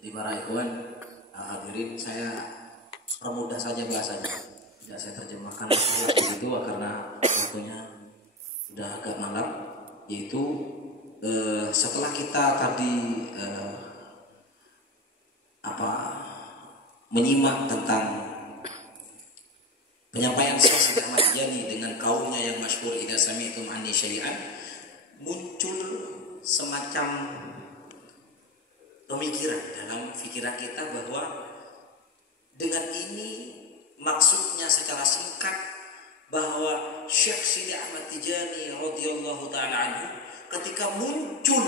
Jadi para ikhwan hadirin, saya permudah saja bahasanya, tidak saya terjemahkan begitu karena waktunya sudah agak malam. Yaitu setelah kita tadi menyimak tentang penyampaian Syekh Ahmad Tijani dengan kaumnya yang masyhur idza sami'tum anni syai'an, muncul semacam pemikiran dalam pikiran kita bahwa dengan ini maksudnya secara singkat bahwa Syekh Sidi Ahmad Tijani radhiyallahu taala anhu ketika muncul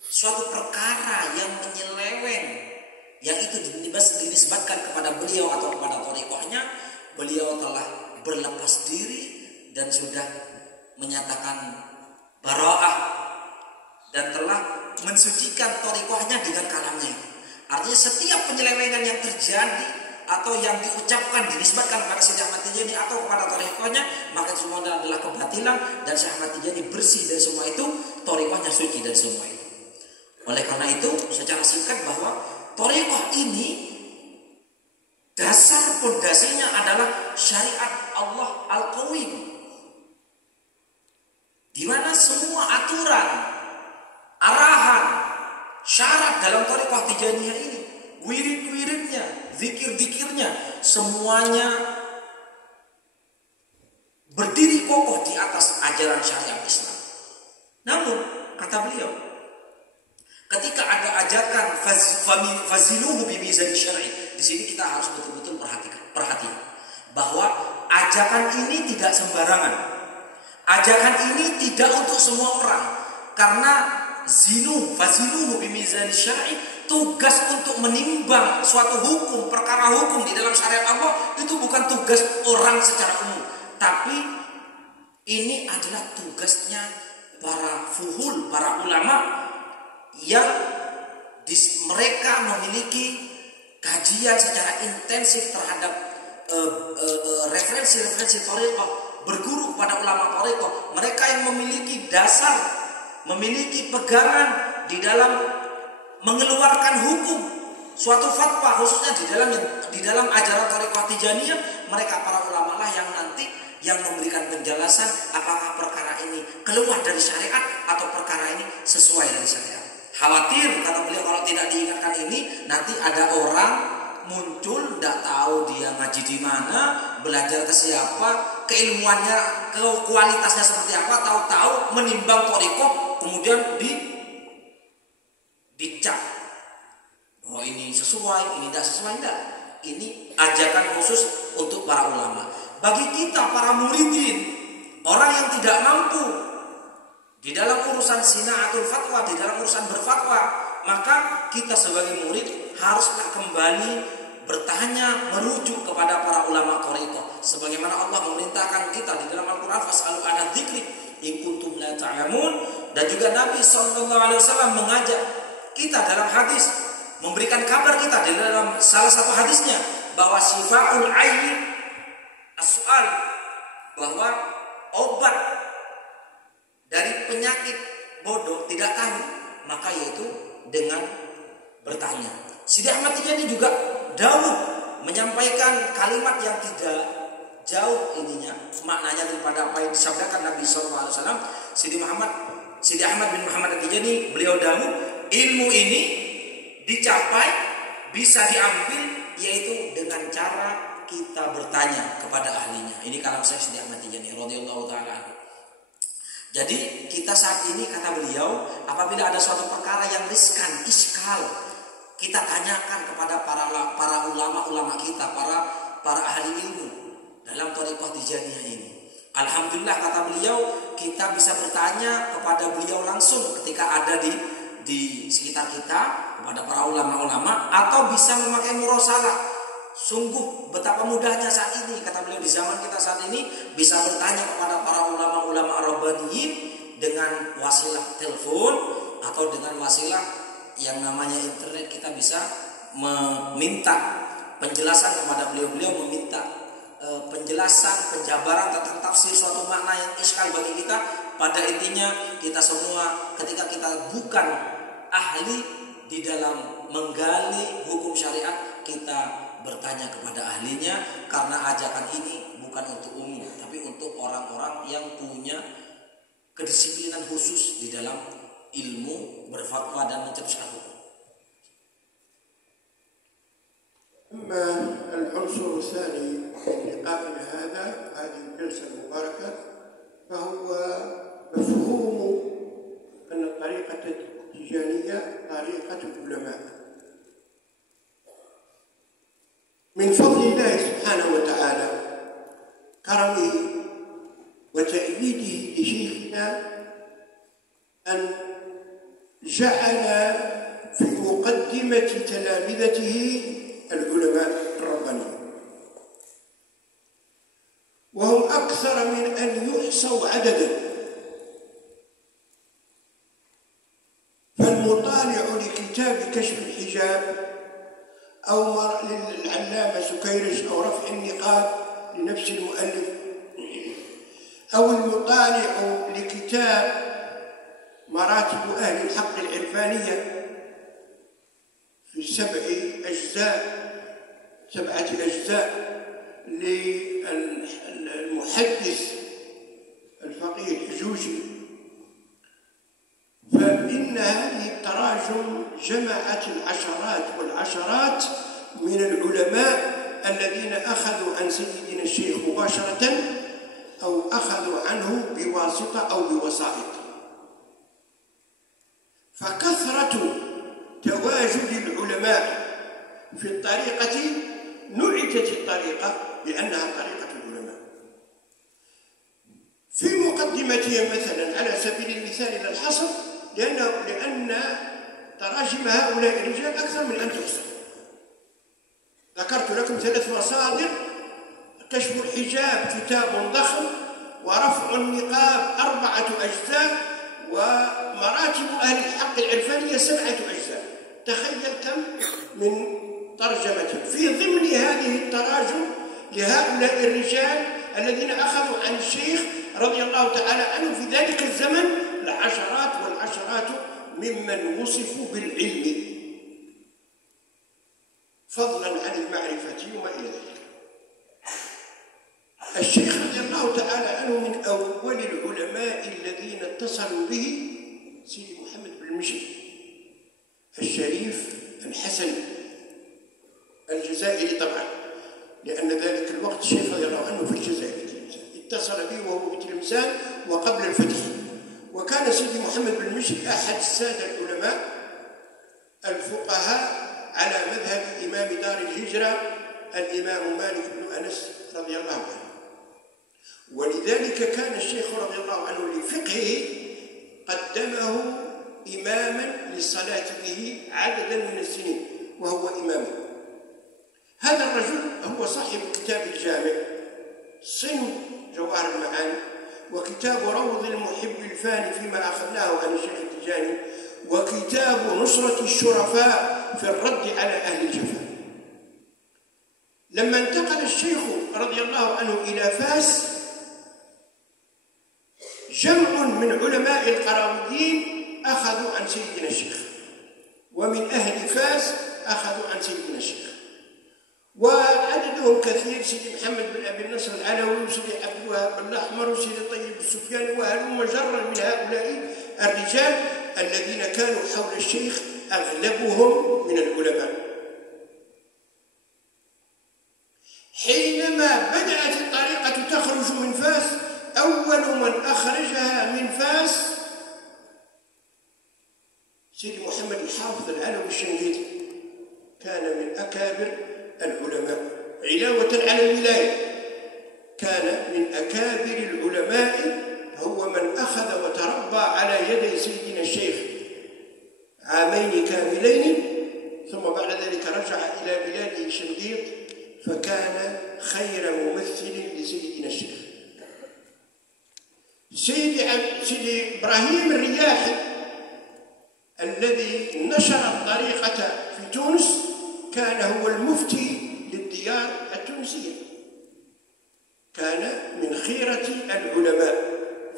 suatu perkara yang menyeleweng, yang itu dinisbatkan kepada beliau atau kepada thariqahnya, beliau telah berlepas diri dan sudah menyatakan bara'ah dan telah mensucikan thariqahnya dengan kalamnya. Artinya setiap penyelewengan yang terjadi atau yang diucapkan dinisbatkan kepada Syekh Ahmad Tijani atau kepada thariqahnya, maka semua adalah kebatilan dan Syekh Ahmad Tijani bersih dari semua itu, thariqahnya suci dari semua itu. Oleh karena itu, secara singkat bahwa thariqah ini dasar pondasinya adalah syariat Allah Al-Qawim, di mana semua aturan, arahan, syarat dalam thariqah Tijaniyah ini, wirid-wiridnya, zikir-zikirnya, semuanya berdiri kokoh di atas ajaran syariat Islam. Namun, kata beliau, ketika ada ajakan faziluhu bimizan syar'i, di sini kita harus betul-betul perhatikan bahwa ajakan ini tidak sembarangan. Ajakan ini tidak untuk semua orang, karena faziluhu bimizan syar'i, tugas untuk menimbang suatu hukum, perkara hukum di dalam syariat Allah itu bukan tugas orang secara umum, tapi ini adalah tugasnya para fuhul, para ulama yang mereka memiliki kajian secara intensif terhadap referensi-referensi thariqah, berguru kepada ulama thariqah, mereka yang memiliki dasar, memiliki pegangan di dalam mengeluarkan hukum suatu fatwa, khususnya di dalam ajaran thariqah Tijaniyah. Mereka para ulama lah yang nanti yang memberikan penjelasan apakah perkara ini keluar dari syariat atau perkara ini sesuai dari syariat. Khawatir, kata beliau, kalau tidak diingatkan ini, nanti ada orang muncul, tidak tahu dia ngaji di mana, belajar ke siapa, keilmuannya, kualitasnya seperti apa, tahu-tahu menimbang thariqah, kemudian dicap, oh ini sesuai, ini tidak sesuai, tidak. Ini ajakan khusus untuk para ulama. Bagi kita para muridin, orang yang tidak mampu di dalam urusan sinaatul fatwa, di dalam urusan berfatwa, maka kita sebagai murid haruslah kembali bertanya, merujuk kepada para ulama thariqah. Sebagaimana Allah memerintahkan kita di dalam Al-Quran, fas'alu ahla dzikri in kuntum la ta'lamun, dan juga Nabi SAW mengajak kita dalam hadis, memberikan kabar kita di dalam salah satu hadisnya bahwa syifa'ul ayyi as-su'al, bahwa obat dari penyakit bodoh tidak tahu, maka yaitu dengan bertanya. Sidi Ahmad Tijani juga dawuh menyampaikan kalimat yang tidak jauh ininya maknanya daripada apa yang disabdakan Nabi SAW. Sidi Ahmad bin Muhammad Tijani, beliau dawuh, ilmu ini dicapai, bisa diambil, yaitu dengan cara kita bertanya kepada ahlinya. Ini kalam Syekh Sidi Ahmad Tijani radhiyallahu taala. Jadi kita saat ini, kata beliau, apabila ada suatu perkara yang riskan, iskal, kita tanyakan kepada para ulama-ulama kita, para ahli ilmu dalam thariqah Tijaniyah ini. Alhamdulillah, kata beliau, kita bisa bertanya kepada beliau langsung ketika ada di sekitar kita, kepada para ulama-ulama, atau bisa memakai murosalah. Sungguh betapa mudahnya saat ini, kata beliau, di zaman kita saat ini bisa bertanya kepada para ulama-ulama rabbaniyin dengan wasilah telepon atau dengan wasilah yang namanya internet. Kita bisa meminta penjelasan kepada beliau-beliau, meminta penjelasan, penjabaran tentang tafsir suatu makna yang iskal bagi kita. Pada intinya kita semua ketika kita bukan ahli di dalam menggali hukum syariat kita bertanya kepada ahlinya, karena ajakan ini bukan untuk umum, tapi untuk orang-orang yang punya kedisiplinan khusus di dalam ilmu berfatwa dan mencetuskan hukum. أما العنصر الثاني من لقائنا هذه الجلسة المباركة فهو مفهوم أن الطريقة التيجانية طريقة العلماء. من فضل الله سبحانه وتعالى كرمه وتأييده لشيخنا أن جعل في مقدمة تلامذته العلماء الربانيون، وهم أكثر من أن يحصوا عددا. فالمطالع لكتاب كشف الحجاب أو للعلامة سكيرش أو رفع النقاب لنفس المؤلف، أو المطالع لكتاب مراتب أهل الحق العرفانية في 7 أجزاء للمحدث الفقيه الحجوجي، فإن هذه التراجم جمعت العشرات والعشرات من العلماء الذين أخذوا عن سيدنا الشيخ مباشرة أو أخذوا عنه بواسطة أو بوسائط. فكثرة تواجد العلماء في الطريقة نعتت الطريقة بأنها طريقة العلماء. في مقدمتهم مثلا على سبيل المثال إلى الحصر، لأن تراجم هؤلاء الرجال أكثر من أن تحصى. ذكرت لكم 3 مصادر: كشف الحجاب كتاب ضخم، ورفع النقاب 4 أجزاء، ومراتب أهل الحق العرفانية 7 أجزاء. تخيل كم من ترجمة في ضمن هذه التراجم لهؤلاء الرجال الذين أخذوا عن الشيخ رضي الله تعالى عنه في ذلك الزمن العشرات والعشرات ممن وصفوا بالعلم فضلا عن المعرفة وما إلى ذلك. الشيخ رضي الله تعالى عنه من أول العلماء الذين اتصلوا به سيدي محمد بن المشري الشريف الحسني الجزائري طبعا، لأن ذلك الوقت الشيخ رضي الله عنه في الجزائر اتصل به وهو في تلمسان وقبل الفتح. وكان سيدي محمد بن المشري أحد السادة العلماء الفقهاء على مذهب إمام دار الهجرة الإمام مالك بن أنس رضي الله عنه، ولذلك كان الشيخ رضي الله عنه لفقهه قدمه إماما للصلاة به عددا من السنين وهو إمامه. هذا الرجل هو صاحب كتاب الجامع، صنف جواهر المعاني، وكتاب روض المحب الفاني فيما أخذناه عن الشيخ التجاني، وكتاب نصرة الشرفاء في الرد على أهل الجفا. لما انتقل الشيخ رضي الله عنه إلى فاس جمع من علماء القراويين أخذوا عن سيدنا الشيخ، ومن أهل فاس أخذوا عن سيدنا الشيخ، وعددهم كثير: سيدي محمد بن أبي النصر العلوي، وسيدي عبد الوهاب الأحمر، وسيدي طيب السفياني، وهلم جرا من هؤلاء الرجال الذين كانوا حول الشيخ أغلبهم من العلماء. حينما بدأت الطريقة تخرج من فاس، أول من أخرجها من فاس سيدي محمد الحافظ العلوي الشنقيطي، كان من أكابر العلماء علاوة على الولاية، كان من أكابر العلماء، هو من أخذ وتربى على يدي سيدنا الشيخ 2 عام كاملين، ثم بعد ذلك رجع إلى بلاده شنقيط، فكان خير ممثل لسيدنا الشيخ. سيدي إبراهيم الرياحي الذي نشر الطريقة في تونس كان هو المفتي للديار التونسية، كان من خيرة العلماء،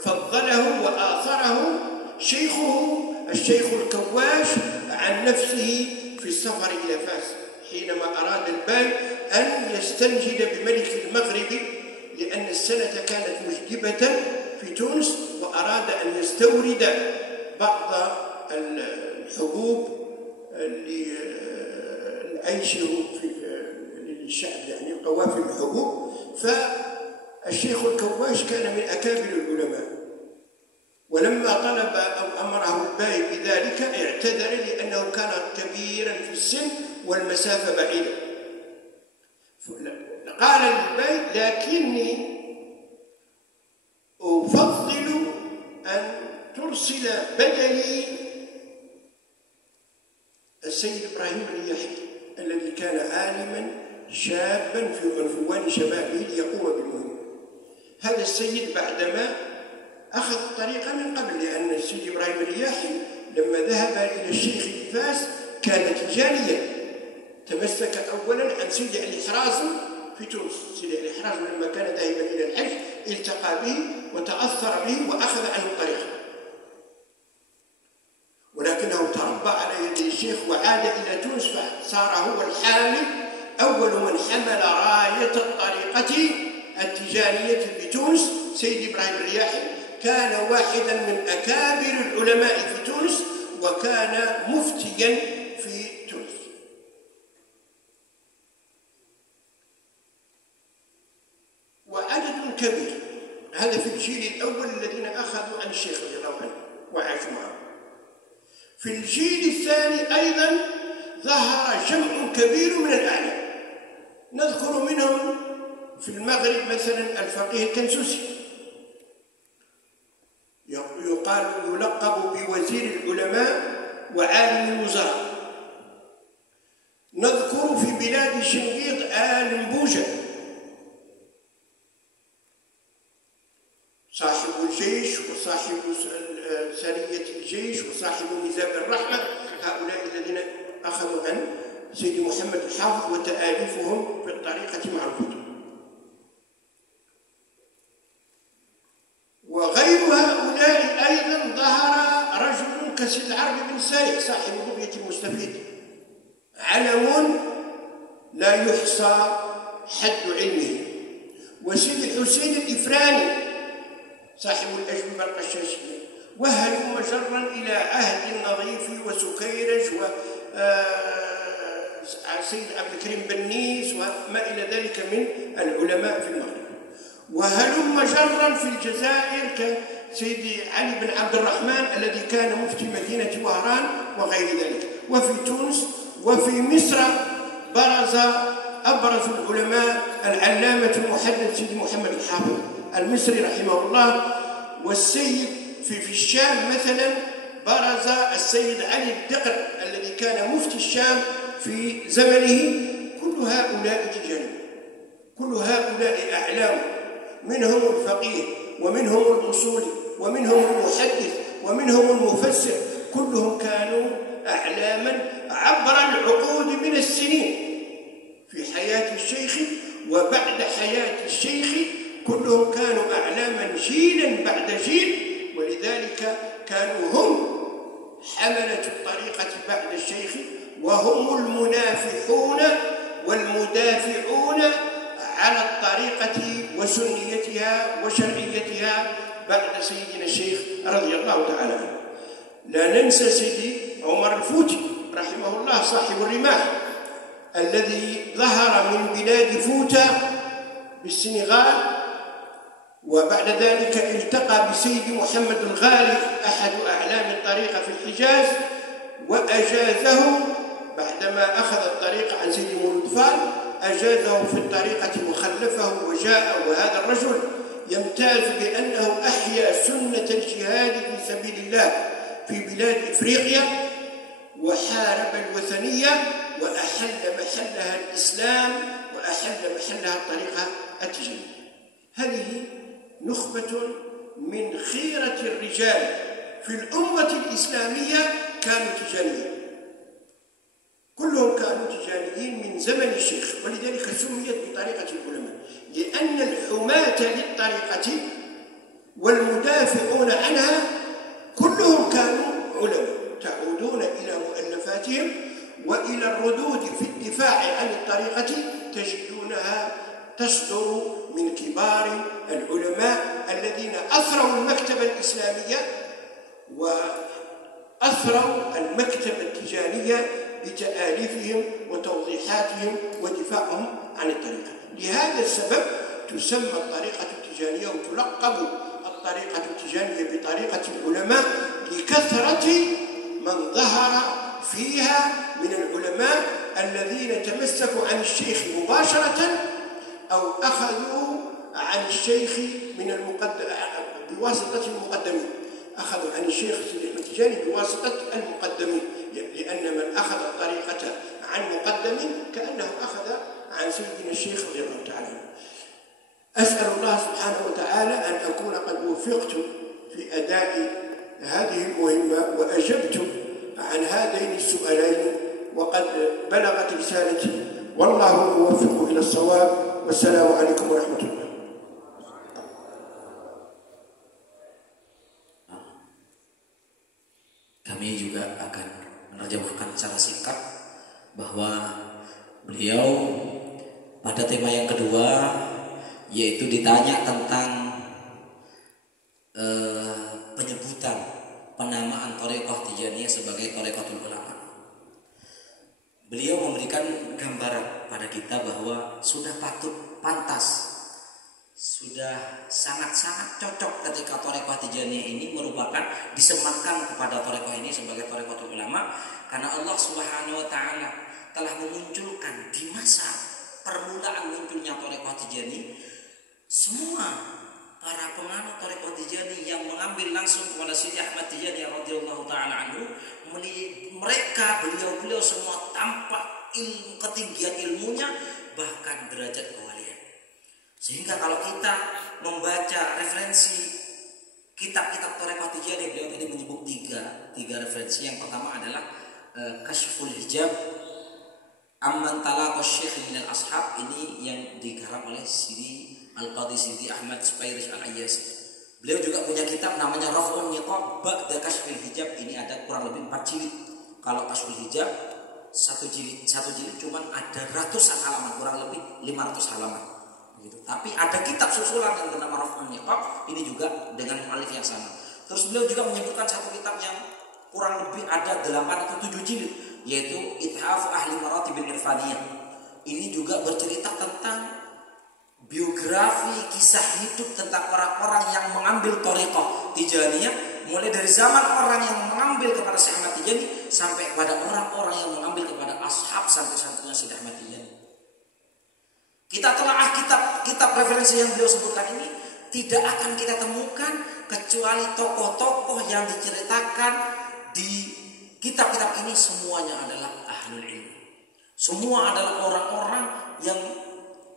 فضله وآثره شيخه الشيخ الكواش عن نفسه في السفر إلى فاس حينما أراد الباي أن يستنجد بملك المغرب، لأن السنة كانت مجدبة في تونس، وأراد أن يستورد بعض الحبوب لعيشه للشعب، يعني قوافل الحبوب. فالشيخ الكواش كان من أكابر العلماء، ولما طلب أو أمره الباي بذلك اعتذر لأنه كان كبيرا في السن والمسافة بعيدة. قال الباي: لكني أفضل أن ترسل بدلي السيد إبراهيم الرياحي الذي كان عالما شابا في عنفوان شبابه ليقوم بالمهمة. هذا السيد بعدما أخذ الطريقة من قبل، لأن السيد إبراهيم الرياحي لما ذهب إلى الشيخ بفاس كان تجاريا، تمسك أولا عن سيدي علي حرازم في تونس. سيدي علي حرازم لما كان ذاهبا إلى الحج التقى به وتأثر به وأخذ عنه الطريقة، ولكنه تربى على يد الشيخ وعاد إلى تونس، فصار هو الحامل أول من حمل راية الطريقة التجارية بتونس. سيد إبراهيم الرياحي كان واحدا من أكابر العلماء في تونس، وكان مفتيا في تونس. وعدد كبير، هذا في الجيل الأول الذين أخذوا عن الشيخ رضي الله عنه وعاشوا معه. في الجيل الثاني أيضا ظهر جمع كبير من الأعلام، نذكر منهم في المغرب مثلا الفقيه الكنسوسي، يلقب بوزير العلماء وعالم الوزراء. نذكر في بلاد شنقيط آل مبوجة صاحب الجيش وصاحب سرية الجيش وصاحب ميزاب الرحمة، هؤلاء الذين أخذوا عن سيدي محمد الحافظ وتآليفهم في الطريقة معروفة. وغير هؤلاء أيضا ظهر رجل كسيد العربي بن سالح صاحب بغية المستفيد، علم لا يحصى حد علمه. وسيد الحسين الإفراني صاحب الأجوبة القشاشية، وهلم مجرا إلى عهد النظيف وسكيرج وسيد عبد الكريم بنيس وما إلى ذلك من العلماء في المغرب. وهلم مجرا في الجزائر كسيدي علي بن عبد الرحمن الذي كان مفتي مدينة وهران وغير ذلك. وفي تونس وفي مصر برز أبرز العلماء العلامة المحدث سيدي محمد الحافظ المصري رحمه الله. والسيد في الشام مثلا برز السيد علي الدقر الذي كان مفتي الشام في زمنه. كل هؤلاء تجارب، كل هؤلاء أعلام، منهم الفقيه ومنهم الأصولي ومنهم المحدث ومنهم المفسر، كلهم كانوا أعلاما عبر العقود من السنين في حياة الشيخ وبعد حياة الشيخ. كلهم كانوا أعلاما جيلا بعد جيل، ولذلك كانوا هم حملة الطريقة بعد الشيخ، وهم المنافحون والمدافعون على الطريقة وسنيتها وشرعيتها بعد سيدنا الشيخ رضي الله تعالى عنه. لا ننسى سيدي عمر الفوتي رحمه الله صاحب الرماح الذي ظهر من بلاد فوتا بالسنغال، وبعد ذلك التقى بسيدي محمد الغالي أحد أعلام الطريقة في الحجاز، وأجازه بعدما أخذ الطريقة عن سيدي مولود فال، أجازه في الطريقة وخلفه وجاء. وهذا الرجل يمتاز بأنه أحيا سنة الجهاد في سبيل الله في بلاد إفريقيا، وحارب الوثنية وأحل محلها الإسلام وأحل محلها الطريقة التجارية. هذه نخبة من خيرة الرجال في الأمة الإسلامية كانوا تجاريين، كلهم كانوا تجاريين من زمن الشيخ، ولذلك سميت بطريقة العلماء، لأن الحماة للطريقة والمدافعون عنها كلهم كانوا علماء. تعودون إلى مؤلفات طريقتهم، وإلى الردود في الدفاع عن الطريقة تجدونها تصدر من كبار العلماء الذين أثروا المكتبة الإسلامية وأثروا المكتبة التجانية بتآليفهم وتوضيحاتهم ودفاعهم عن الطريقة. لهذا السبب تسمى الطريقة التجانية وتلقب الطريقة التجانية بطريقة العلماء لكثرة من ظهر فيها من العلماء الذين تمسكوا عن الشيخ مباشرة أو أخذوا عن الشيخ بواسطة المقدمين، أخذوا عن الشيخ سيدي أحمد التجاني بواسطة المقدمين، لأن من أخذ الطريقة عن مقدم كأنه أخذ عن سيدنا الشيخ رضي الله تعالى عنه. أسأل الله سبحانه وتعالى أن أكون قد وفقت في أداء هذه المهمة وأجبت عن هذين السؤالين وقد بلغت رسالتي، والله موفق إلى الصواب، والسلام عليكم ورحمة الله. Kami juga akan menerjemahkan secara singkat bahwa beliau pada tema yang kedua, yaitu ditanya tentang penyebutan penamaan Thariqah Tijaniyah sebagai Thariqatul Ulama. Beliau memberikan gambaran pada kita bahwa sudah patut, pantas, sudah sangat-sangat cocok ketika Thariqah Tijaniyah ini merupakan disematkan kepada Thariqah ini sebagai Thariqatul Ulama, karena Allah Subhanahu wa taala telah memunculkan di masa permulaan munculnya Thariqah Tijaniyah semua para penganut Thariqah Tijaniyah yang mengambil langsung kepada Sidi Ahmad Tijaniyah radhiyallahu taala anhu, mereka beliau-beliau semua tampak ketinggian ilmunya, bahkan derajat kewalian. Sehingga kalau kita membaca referensi kitab-kitab Thariqah Tijaniyah, beliau tadi menyebut tiga referensi. Yang pertama adalah Kashful Hijab Amman Talaqa Syekh min al-Ashab, ini yang digarap oleh Sidi Al-Qadhi Sidi Ahmad Supairish Al-Ayyasi. Beliau juga punya kitab namanya Raf'un Niqab Ba'da Kashfil Hijab, ini ada kurang lebih 4 jilid. Kalau Kashful Hijab satu jilid cuman ada ratusan halaman, kurang lebih 500 halaman gitu. Tapi ada kitab susulan yang bernama Raf'un Niqab, ini juga dengan mu'allif yang sama. Terus beliau juga menyebutkan satu kitab yang kurang lebih ada 8 atau 7 jilid, yaitu Ithaf Ahli Maratibil Irfaniyah. Ini juga bercerita tentang biografi, kisah hidup tentang orang-orang yang mengambil Thariqah Tijaniyah, mulai dari zaman orang yang mengambil kepada Syekh Ahmad Tijani sampai kepada orang-orang yang mengambil kepada ashab sampai santrinya Syekh Ahmad Tijani. Kita telaah kitab referensi yang beliau sebutkan ini, tidak akan kita temukan kecuali tokoh-tokoh yang diceritakan di kitab-kitab ini semuanya adalah ahlul ilmi. Semua adalah orang-orang yang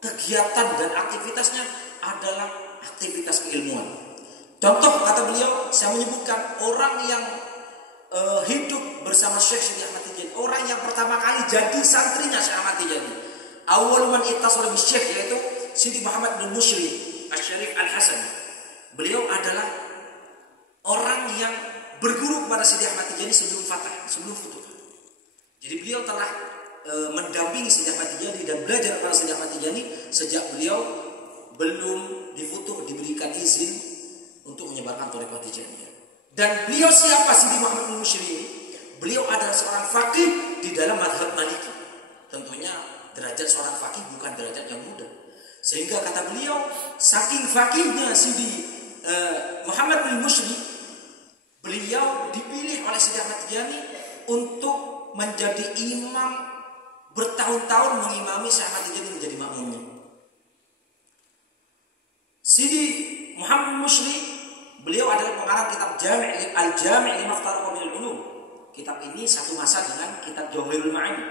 kegiatan dan aktivitasnya adalah aktivitas keilmuan. Contoh kata beliau, saya menyebutkan orang yang hidup bersama Syekh Sidi Ahmad Tijani, orang yang pertama kali jadi santrinya Syekh Ahmad Tijani, awal man ittasala bi Syekh, yaitu Sidi Muhammad bin Mushri Asy-Syarif Al-Hasan. Beliau adalah orang yang berguru kepada Sidi Ahmad Tijani sebelum futuh. Jadi beliau telah mendampingi Sidi Ahmad Tijani dan belajar kepada Sidi Ahmad Tijani sejak beliau belum difutuh, diberikan izin untuk menyebarkan Thariqah Tijaniyah. Dan beliau siapa Sidi Muhammad bin Mushri ini? Beliau adalah seorang faqih di dalam mazhab Maliki. Tentunya derajat seorang faqih bukan derajat yang mudah. Sehingga kata beliau, saking faqihnya Sidi Muhammad bin Mushri, beliau dipilih oleh Sidi Ahmad Tijani untuk menjadi imam, bertahun-tahun mengimami Syekh Ahmad Tijani menjadi makmumnya. Sidi Muhammad Mushri, beliau adalah pengarang kitab Al-Jami' lima Iftaraqa minal Ulum. Kitab ini satu masa dengan kitab Jawahirul Ma'ani.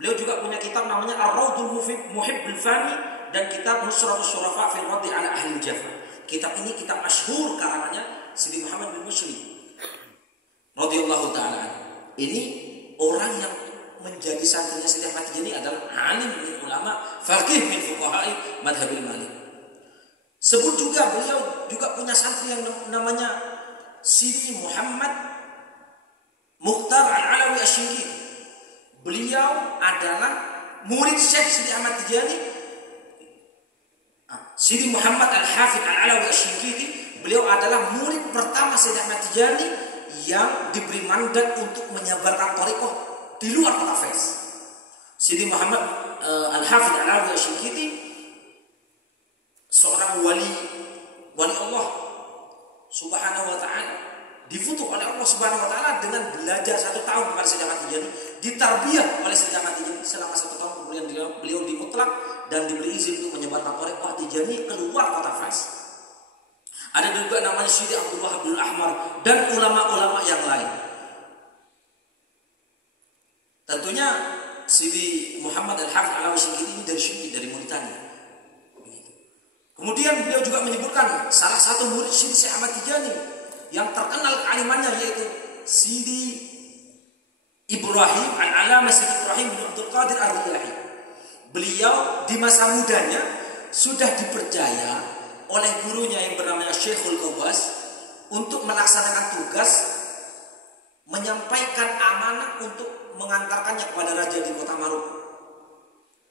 Beliau juga punya kitab namanya Ar-Rawdul Muhibbil Fani dan kitab Nusratus Syurafa fil Raddi ala Ahli Jaffa. Kitab ini kitab masyhur karangannya Sidi Muhammad bin Mushri radhiyallahu taala. Ini orang yang menjadi santrinya Sidi Ahmad Tijani adalah alim min ulama, faqih min fuqaha'i madhabil Malik. Sebut juga beliau juga punya santri yang namanya Sidi Muhammad Mukhtar Al-Alawi Asy-Syiri. beliau adalah murid Syekh Sidi Ahmad Tijani, Sidi Muhammad Al-Hafidh Al-Alawi Asy-Syinkiti. Beliau adalah murid pertama Sidi Ahmad Tijani yang diberi mandat untuk menyebarkan thariqah di luar kota Fez. Sidi Muhammad Al-Hafidh Al-Alawi Asy-Syinkiti seorang wali Allah Subhanahu wa taala, difutuh oleh Allah Subhanahu wa taala dengan belajar 1 tahun kepada Sidi Ahmad Tijani, ditarbiyah oleh Sidi Ahmad Tijani selama 1 tahun, kemudian beliau dimutlak dan diberi izin untuk menyebarkan thariqah Tijani keluar kota Fez. Ada juga namanya Sidi Abdul Wahab bin Ahmar dan ulama-ulama yang lain. Tentunya Sidi Muhammad Al-Hafidh Al-Alawi Asy-Syinkiti ini dari Syinki, dari Mauritania. Kemudian beliau juga menyebutkan salah satu murid Sidi Ahmad Tijani yang terkenal kealimannya, yaitu Sidi Ibrahim Al-Alama Sidi Ibrahim bin Abdul Qadir Ar-Riyahi. Beliau di masa mudanya sudah dipercaya oleh gurunya yang bernama Syekhul Qobas untuk melaksanakan tugas menyampaikan amanah untuk mengantarkannya kepada raja di kota Maroko.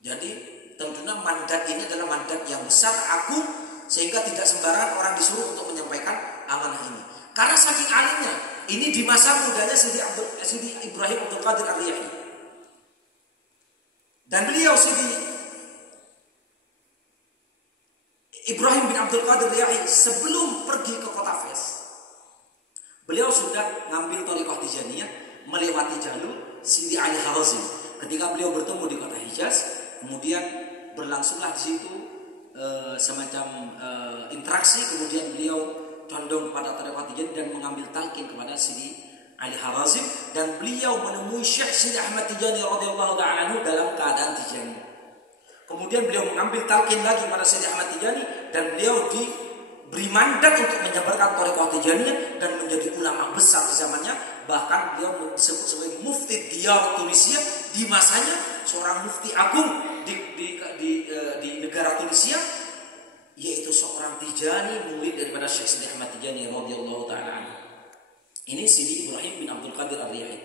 Jadi tentunya mandat ini adalah mandat yang besar, agung, sehingga tidak sembarangan orang disuruh untuk menyampaikan amanah ini. Karena saking alimnya, ini di masa mudanya Sidi Ibrahim Abdul Qadir Ar-Riyahi. Dan beliau Sidi Ibrahim bin Abdul Qadir Ar-Riyahi sebelum pergi ke kota Fez, beliau sudah ngambil thariqah Tijaniyah melewati jalur Sidi Ali Harazim. Ketika beliau bertemu di kota Hijaz, kemudian berlangsunglah di situ semacam interaksi. Kemudian beliau condong kepada thariqah Tijani dan mengambil talqin kepada Sidi Ali Harazim, dan beliau menemui Syekh Sidi Ahmad Tijani radhiyallahu ta'ala anhu dalam keadaan Tijani. Kemudian beliau mengambil talqin lagi pada Sidi Ahmad Tijani, dan beliau diberi mandat untuk menyebarkan thariqah Tijaniyah dan menjadi ulama besar di zamannya. Bahkan beliau disebut sebagai mufti Diyar Tunisia di masanya, seorang mufti agung di negara Tunisia, yaitu seorang Tijani, murid daripada Syekh Sidi Ahmad Tijani radhiyallahu ta'ala anhu. Ini Sidi Ibrahim bin Abdul Qadir Ar-Riyahi.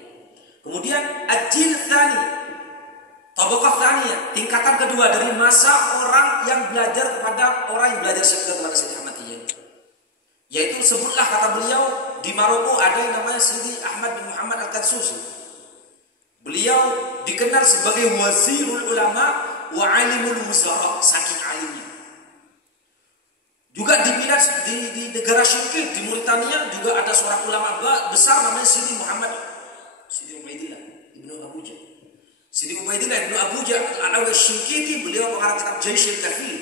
Kemudian Ajil Tsani, tabaqah tsaniyah, tingkatan kedua dari masa orang yang belajar kepada orang yang belajar kepada Sidi Ahmad Tijani, yaitu sebutlah kata beliau, di Maroko ada yang namanya Sidi Ahmad bin Muhammad Al-Qadsusi. Beliau dikenal sebagai wazirul ulama wa alimul wuzara, saking alimnya. Juga di negara Syinki, di Mauritania juga ada seorang ulama besar namanya Sidi Ubaidillah Ibnu Abuja. Sidi Ubaidillah Ibnu Abuja Al-Alawi Asy-Syinkiti, beliau pengarang kitab Jaisyul Kafir,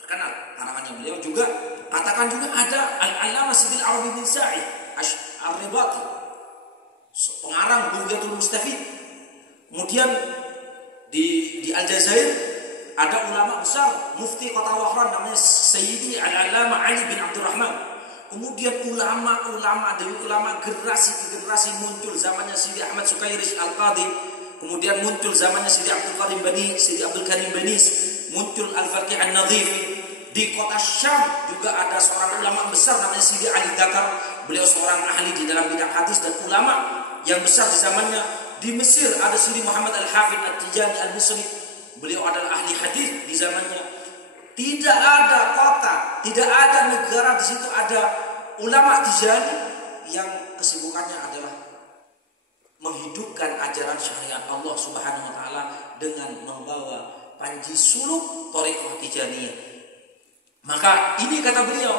terkenal karangannya beliau. Juga katakan juga ada Al-Allamah Sidi Al-Arabi bin Sa'id Ar-Ribati, pengarang Bughyatul Mustafid. Kemudian di Aljazair ada ulama besar, mufti kota Wahran namanya Sayyidi Al-Allamah Ali bin Abdurrahman. Kemudian ulama dari ulama generasi ke generasi muncul zamannya Sidi Ahmad Sukairish Al-Qadi. Kemudian muncul zamannya Sidi Abdul Karim Banis, muncul Al-Faqih An-Nadhifi. Di kota Syam juga ada seorang ulama besar namanya Sidi Ali Dakar. Beliau seorang ahli di dalam bidang hadis dan ulama yang besar di zamannya. Di Mesir ada Sidi Muhammad Al-Hafidh At-Tijani Al-Misri. Beliau adalah ahli hadis di zamannya. Tidak ada kota, tidak ada negara di situ ada ulama Tijani yang kesibukannya adalah menghidupkan ajaran syariat Allah Subhanahu wa taala dengan membawa panji suluk thariqah Tijaniyah. Maka ini kata beliau,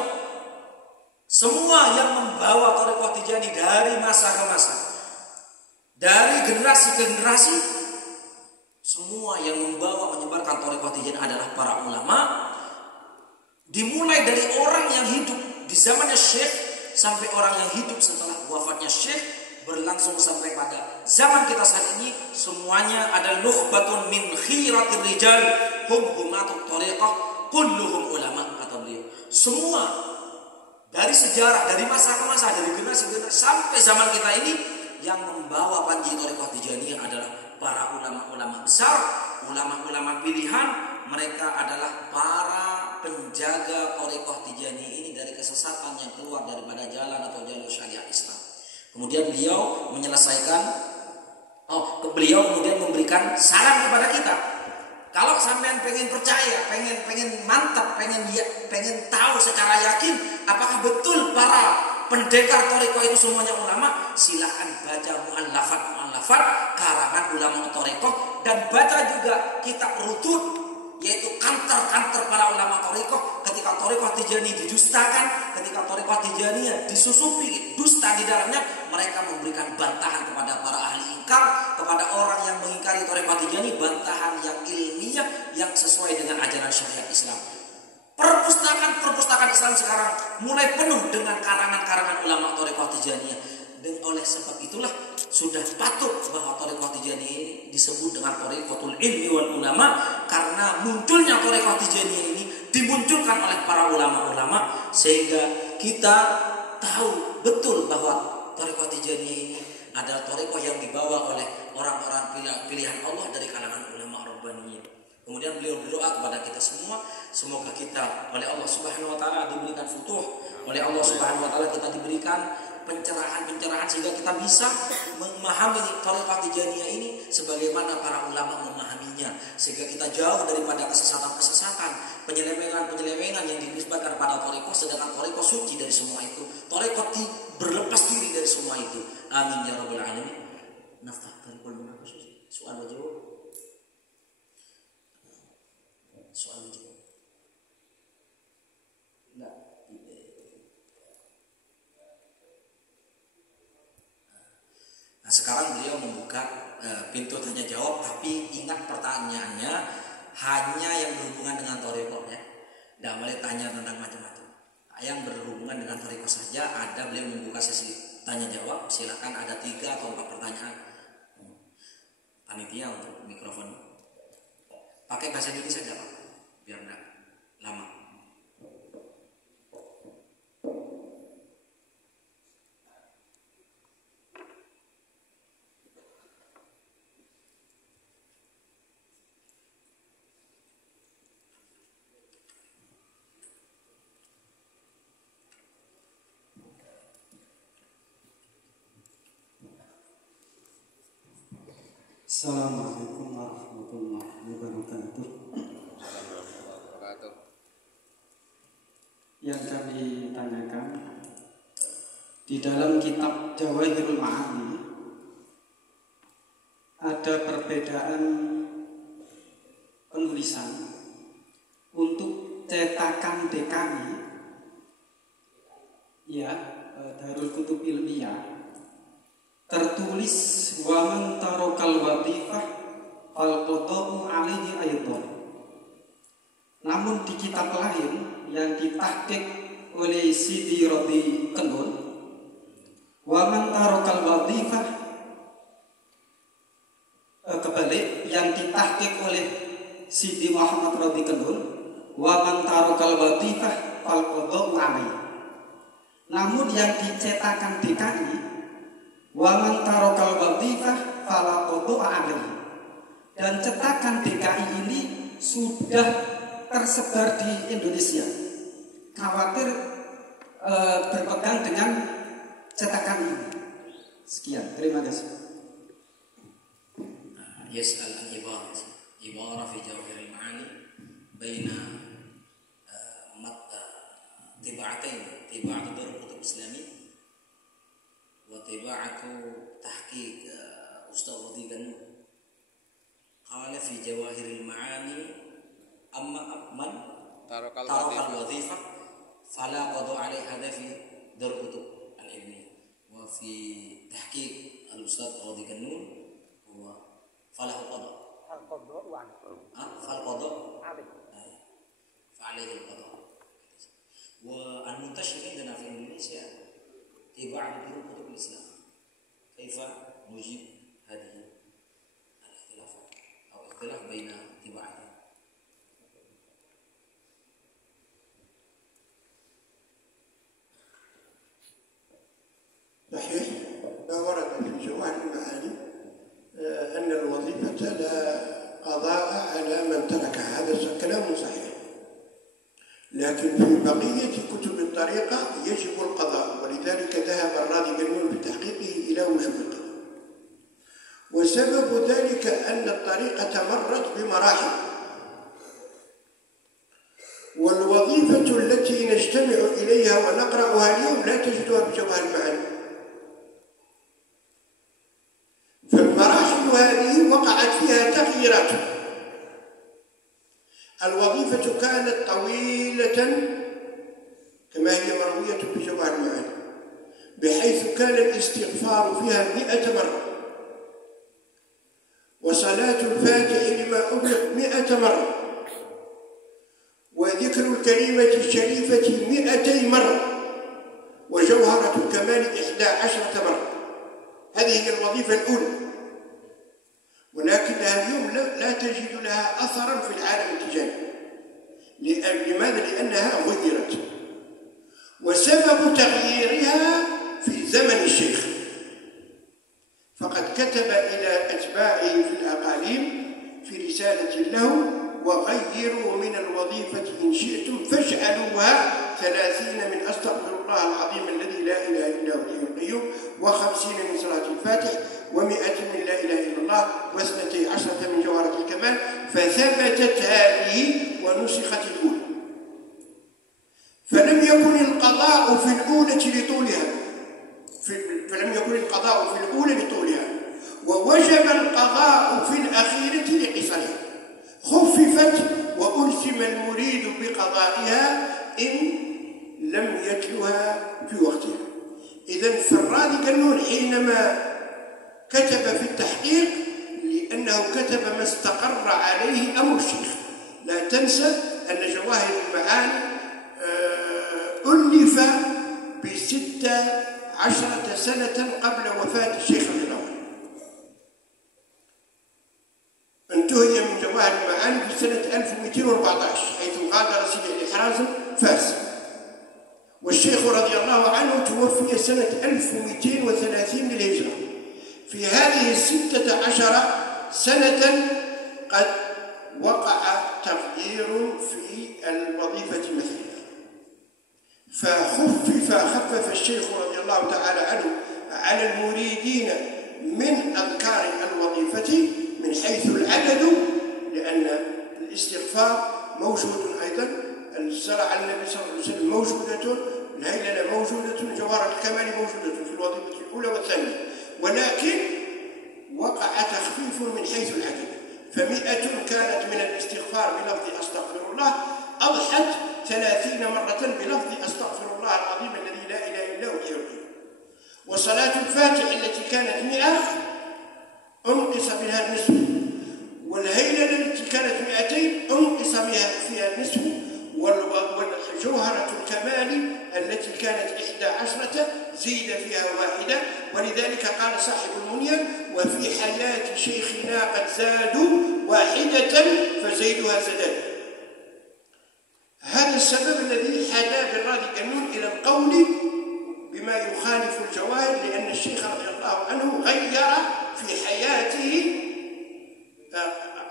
semua yang membawa thariqah Tijani dari masa ke masa, dari generasi ke generasi, semua yang membawa menyebarkan thariqah Tijani adalah para ulama. Dimulai dari orang yang hidup di zamannya Syekh sampai orang yang hidup setelah wafatnya Syekh, berlangsung sampai pada zaman kita saat ini, semuanya adalah nukhbatun min khiratir rijal hum humatut thariqah kulluhum ulama, kata beliau. Semua dari sejarah, dari masa ke masa, dari generasi ke generasi sampai zaman kita ini, yang membawa panji thariqah Tijaniyah adalah para ulama-ulama besar, ulama-ulama pilihan. Mereka adalah para penjaga thariqah Tijaniyah ini dari kesesatan yang keluar daripada jalan atau jalur syariat Islam. Kemudian beliau beliau kemudian memberikan saran kepada kita. Kalau sampean pengen percaya, pengen mantap, pengen tahu secara yakin apakah betul para pendekar thariqah itu semuanya ulama, silakan baca muallafat karangan ulama thariqah dan baca juga kitab rutut, yaitu kantor para ulama thariqah. Ketika thariqah Tijaniyah didustakan, ketika thariqah Tijaniyah disusupi dusta di dalamnya, mereka memberikan bantahan kepada para ahli ingkar, kepada orang yang mengingkari thariqah Tijaniyah, bantahan yang ilmiah yang sesuai dengan ajaran syariat Islam. Perpustakaan Islam sekarang mulai penuh dengan karangan-karangan ulama thariqah Tijaniyah. Dan oleh sebab itulah sudah patut bahwa thariqah Tijaniyah ini disebut dengan thariqatul ilmi wal ulama, karena munculnya thariqah Tijaniyah ini dimunculkan oleh para ulama-ulama, sehingga kita tahu betul bahwa thariqah Tijaniyah ini adalah thariqah yang dibawa oleh orang-orang pilihan Allah dari kalangan ulama rabbaniyin. Kemudian beliau berdoa kepada kita semua, semoga kita oleh Allah Subhanahu wa taala diberikan futuh, oleh Allah Subhanahu wa taala kita diberikan pencerahan sehingga kita bisa memahami thariqah Tijaniyah ini sebagaimana para ulama memahaminya, sehingga kita jauh daripada kesesatan-kesesatan, penyelewengan yang dinisbatkan pada thariqah, sedangkan thariqah suci dari semua itu. Thariqah berlepas diri dari semua itu. Amin ya rabbal alamin. Nafah thariqul munafas. Soal jawab. Soal jawab. Nah, sekarang beliau membuka pintu tanya jawab, tapi ingat pertanyaannya hanya yang berhubungan dengan thariqah ya. Tidak boleh tanya tentang macam-macam. Yang berhubungan dengan thariqah saja ada. Beliau membuka sesi tanya jawab. Silakan, ada 3 atau 4 pertanyaan. Panitia untuk mikrofon. Pakai bahasa Indonesia saja Pak, biar tidak lama. Assalamualaikum warahmatullahi wabarakatuh. Yang kami tanyakan, di dalam kitab Jawahirul Ma'ani ada perbedaan penulisan untuk cetakan DKI ya, Darul Kutub Ilmiah, tertulis wa man tarakal wadhifah fal qada'u alaihi aidan. Namun di kitab lain yang ditahqiq oleh Sidi Rodi Kenun, wa man tarakal wadhifah, kebalik, yang ditahqiq oleh Sidi Muhammad Rodi Kenun, wa man tarakal wadhifah fal qada'u alaihi. Namun yang dicetakan DKI, wa man tarakal wadhifah fala qada'u alaihi, dan cetakan DKI ini sudah tersebar di Indonesia. Khawatir berpegang dengan cetakan ini. Sekian, terima kasih. Yas'al al-ibarah fi Jawahiril Ma'ani baina tiba'atain, tiba'atu Darul Kutub Islami wa tiba'atu tahqiq Ustaz Rodi Kenun. Qala fi Jawahiril Ma'ani amma man tarakal wadhifah fala qada alaihi hadha fi Darul Kutub al-Ilmiyah wa fi tahqiq al-Ustaz Rodi Kenun huwa falahu qada fal qada alaihi al-qada. Wa al-muntashir indana fi Indonesia tiba'at Darul Kutub Islam. Kaifa nujib hadhihi al-ikhtilafat atau ikhtilaf baina tiba'atain? صحيح، ما ورد في جواهر المعاني أن الوظيفة لا قضاء على من تركها، هذا كلام صحيح. لكن في بقية كتب الطريقة يجب القضاء، ولذلك ذهب الراضي بن في تحقيقه وسبب ذلك أن الطريقة مرت بمراحل، والوظيفة التي نجتمع إليها ونقرأها اليوم لا تجدها بجوهر المعاني. فالمراحل هذه وقعت فيها تغييرات. الوظيفة كانت طويلة كما هي مروية بجوهر المعاني، بحيث كان الاستغفار فيها 100 مرة، وصلاة الفاتح لما أغلق 100 مرة، وذكر الكلمة الشريفة 200 مرة، وجوهرة الكمال 11 مرة. هذه هي الوظيفة الأولى، ولكنها اليوم لا تجد لها أثرا في العالم التجاري. لماذا؟ لأنها غيرت، وسبب تغييرها في زمن الشيخ، فقد كتب إلى أتباعه في الأقاليم في رسالة له: وغيروا من الوظيفة إن شئتم فاجعلوها 30 من أستغفر الله العظيم الذي لا إله إلا هو الحي القيوم، و50 من صلاة الفاتح، و100 من لا إله إلا الله، و12 من جوهرة الكمال. فثبتت هذه ونسخت الأولى. فلم يكن القضاء في الأولى لطولها، ووجب القضاء في الأخيرة لقصرها. خففت وألزم المريد بقضائها إن لم يتلها في وقتها. إذن فالراضي قنون حينما كتب في التحقيق، لأنه كتب ما استقر عليه أمر الشيخ. لا تنسى أن جواهر المعاني ألف ب16 سنة قبل وفاة الشيخ رضي الله عنه. انتهي من جواهر المعاني في سنة 1214 حيث غادر سيدي حرازم فارس، والشيخ رضي الله عنه توفي سنة 1230 للهجرة. في هذه 16 سنة قد وقع تغيير في الوظيفة مثلا، فخفف الشيخ رضي الله تعالى عنه على المريدين من أذكار الوظيفة من حيث العدد، لأن الاستغفار موجود أيضا، الصلاة على النبي صلى الله عليه وسلم موجودة، الهيللة موجودة، جوهرة الكمال موجودة في الوظيفة الأولى والثانية، ولكن وقع تخفيف من حيث العدد. ف100 كانت من الاستغفار بلفظ أستغفر الله، أضحت 30 مرة بلفظ أستغفر الله العظيم الذي لا إله إلا هو الحي القيوم. وصلاة الفاتح التي كانت 100 أنقص منها النصف، والهيللة التي كانت 200 أنقص فيها النصف، وجوهرة الكمال التي كانت 11 زيد فيها 1. ولذلك قال صاحب المنية: وفي حياة شيخنا قد زادوا 1 فزيدها سداد. هذا السبب الذي حدا بالراضي قنون إلى القول بما يخالف الجواهر، لأن الشيخ رضي الله عنه غير في حياته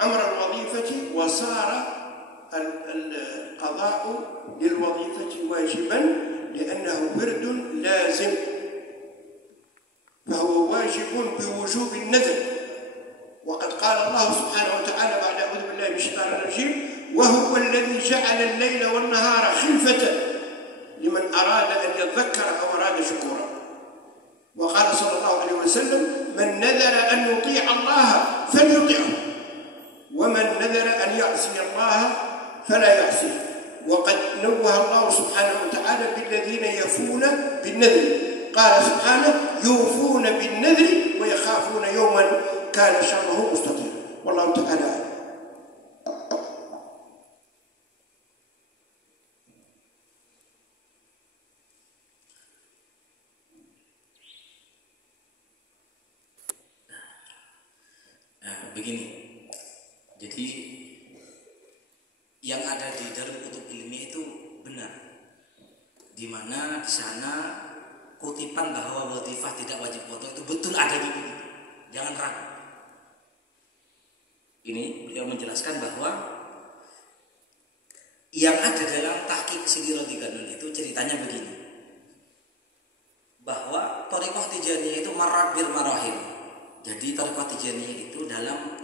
أمر الوظيفة، وصار القضاء للوظيفة واجبا لأنه ورد لازم، فهو واجب بوجوب النذر. وقد قال الله سبحانه وتعالى بعد أعوذ بالله من الشيطان الرجيم: وهو الذي جعل الليل والنهار خلفة لمن أراد أن يذكر أو أراد شكورا. وقال صلى الله عليه وسلم: من نذر أن يطيع الله فليطيعه، ومن نذر أن يعصي الله فلا يعصيه. وقد نوه الله سبحانه وتعالى بالذين يفون بالنذر، قال سبحانه: يوفون بالنذر ويخافون يوما كان شره مستطيرا. والله تعالى أعلم. Begini, jadi yang ada di Darul Kutub Ilmiah itu benar, di mana di sana kutipan bahwa watifah tidak wajib foto itu betul ada di sini, jangan ragu. Ini beliau menjelaskan bahwa yang ada dalam tahqiq Sidi Rodhi Gandul itu ceritanya begini, bahwa thariqah Tijaniyah itu marrat bil marahil. Jadi Thariqah Tijaniyah itu dalam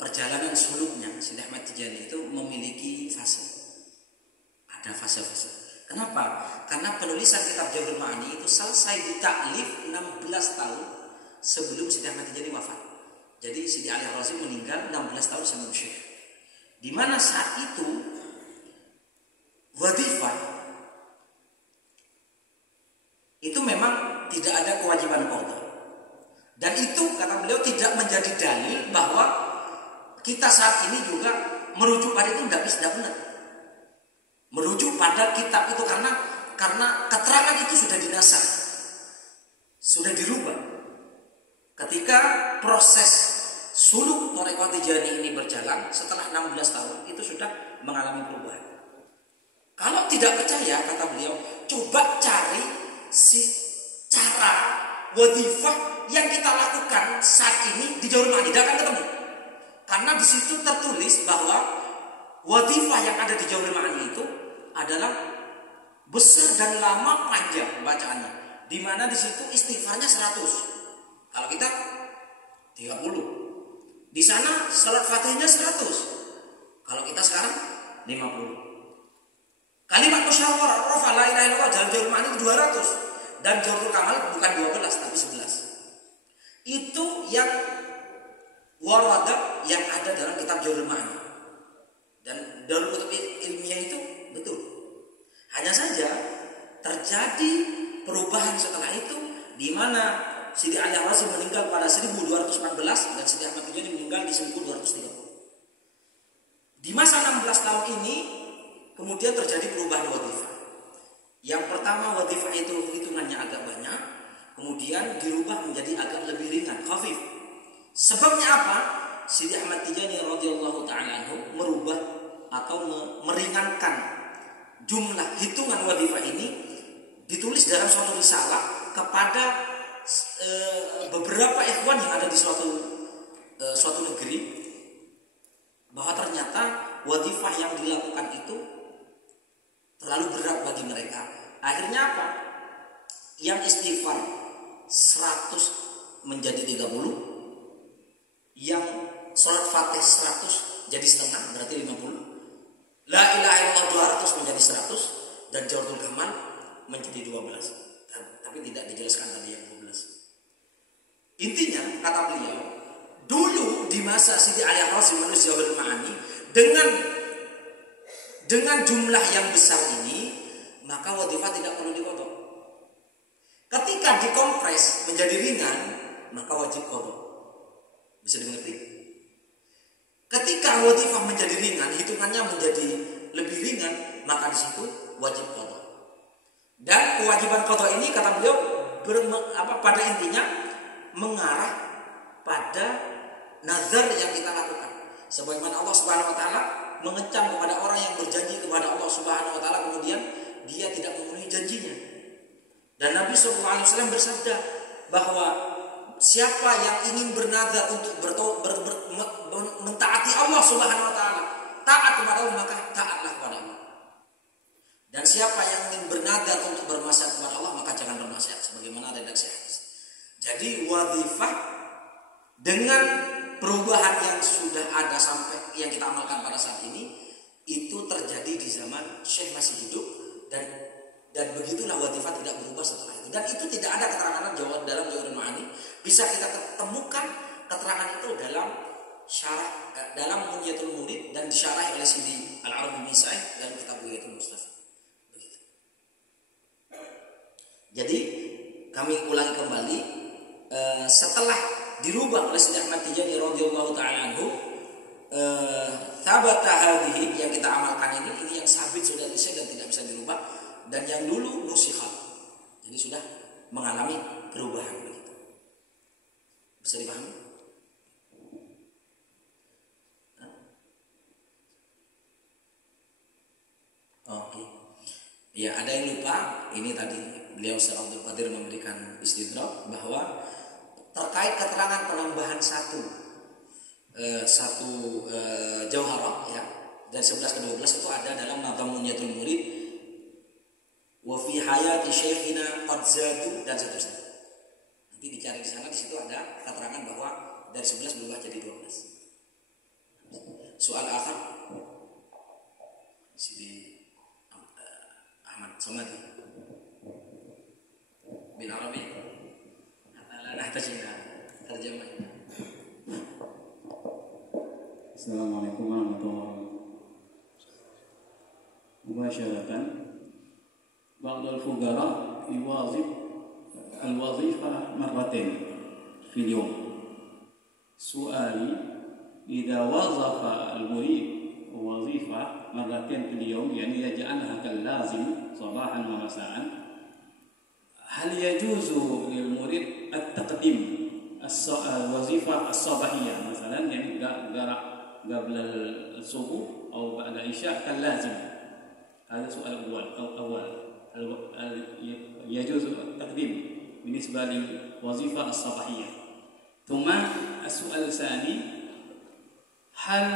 perjalanan suluknya Sidi Ahmad Tijani itu memiliki fase. Ada fase-fase. Kenapa? Karena penulisan kitab Jawahirul Ma'ani itu selesai ditaklif 16 tahun sebelum Sidi Ahmad Tijani wafat. Jadi Sidi Ali Harazim meninggal 16 tahun sebelum Syekh. Di mana saat itu wadifah itu memang tidak ada kewajiban qadha. Dan itu kata beliau tidak menjadi dalil bahwa kita saat ini juga merujuk pada itu tidak benar. Merujuk pada kitab itu karena keterangan itu sudah dinasakh, sudah dirubah. Ketika proses suluk Thariqah Tijaniyah ini berjalan setelah 16 tahun itu sudah mengalami perubahan. Kalau tidak percaya kata beliau, coba cari si cara wadifah yang kita lakukan saat ini di Jawahirul Ma'ani, tidak akan ketemu. Karena di situ tertulis bahwa wadifah yang ada di Jawahirul Ma'ani itu adalah besar dan lama panjang bacaannya. Di mana di situ istighfarnya 100. Kalau kita 30. Di sana salat Fatihnya 100. Kalau kita sekarang 50. Kalimat musyawarah rafa la ilaha illallah dalam Jawahirul Ma'ani 200 dan Jawharatul Kamal bukan 12 tapi 11. Itu yang warada yang ada dalam kitab Jawahirul Ma'ani. Dan dalam kutub ilmiah itu betul. Hanya saja terjadi perubahan setelah itu di mana Sidi Ali Harazim meninggal pada 1214 dan Sidi Ahmad Tijani meninggal di 1230. Di masa 16 tahun ini kemudian terjadi perubahan wadifah. Yang pertama wadifah itu hitungannya agak banyak, kemudian dirubah menjadi agak lebih ringan, khafif. Sebabnya apa? Sidi Ahmad Tijani radhiyallahu taala anhu merubah atau meringankan jumlah hitungan wadifah ini, ditulis dalam suatu risalah kepada beberapa ikhwan yang ada di suatu negeri, bahwa ternyata wadifah yang dilakukan itu terlalu berat bagi mereka. Akhirnya apa? Yang istighfar 100 menjadi 30, yang salat Fatih 100 jadi setengah, berarti 50. La ilaha illallah 200 menjadi 100 dan Jawharatul Kamal menjadi 12. Tapi tidak dijelaskan tadi yang 12. Intinya kata beliau, dulu di masa Sidi Ali Harazim menulis Jawahirul Ma'ani dengan jumlah yang besar ini, maka wadifah tidak perlu diqadha. Ketika dikompres menjadi ringan, maka wajib qadha. Bisa dimengerti? Ketika wadifah menjadi ringan, hitungannya menjadi lebih ringan, maka di situ wajib qadha. Dan kewajiban qadha ini kata beliau pada intinya mengarah pada nazar yang kita lakukan. Sebagaimana Allah Subhanahu wa taala mengecam kepada orang yang berjanji kepada Allah Subhanahu wa taala kemudian dia tidak memenuhi janjinya. Dan Nabi SAW bersabda bahwa siapa yang ingin bernazar untuk mentaati Allah Subhanahu wa taala, taat kepada Allah, maka taatlah kepada Allah. Dan siapa yang ingin bernazar untuk bermaksiat kepada Allah, maka jangan bermaksiat, sebagaimana redaksi hadis. Jadi wadifah dengan perubahan yang sudah ada sampai yang kita amalkan pada saat ini itu terjadi di zaman Syekh masih hidup, dan begitulah wadifah tidak berubah setelah itu. Dan itu tidak ada keterangan dalam Jawahirul Ma'ani. Bisa kita temukan keterangan itu dalam syarah dalam Munyatul Murid dan disyarah oleh Sidi Al-Arabi bin Sa'id dalam kitab Bughyatul Mustafa. Begitu. Jadi kami ulangi kembali, setelah dirubah oleh Sidi Ahmad Tijani radhiyallahu taala anhu, thabata hadhihi yang kita amalkan ini yang sabit sudah disahih dan tidak bisa dirubah, dan yang dulu nusikhat, jadi sudah mengalami perubahan begitu. Bisa dipahami? Oke. Ya, ada yang lupa. Ini tadi beliau Ustaz Abdul Qadir memberikan istidrak bahwa terkait keterangan penambahan satu jauharah ya, dan 11 ke 12 itu ada dalam Nazam Munyatul Murid, wa fi hayati syekhina qad zadu, dan seterusnya. Nanti dicari di sana, di situ ada keterangan bahwa dari 11 berubah jadi 12. Soal akhir Sidi Ahmad Somadi bin Arabi la nahtaj ila terjemah. Assalamualaikum warahmatullahi wabarakatuh. Mubasharatan بعض الفقراء يواظب الوظيفة مرتين في اليوم. سؤالي إذا وظف المريد وظيفة مرتين في اليوم يعني يجعلها كاللازم صباحا ومساء، هل يجوز للمريد التقديم الوظيفة الصباحية مثلا يعني قبل الصبح أو بعد العشاء كاللازم؟ هذا سؤال أول هل يجوز التقديم بالنسبة للوظيفة الصباحية؟ ثم السؤال الثاني، هل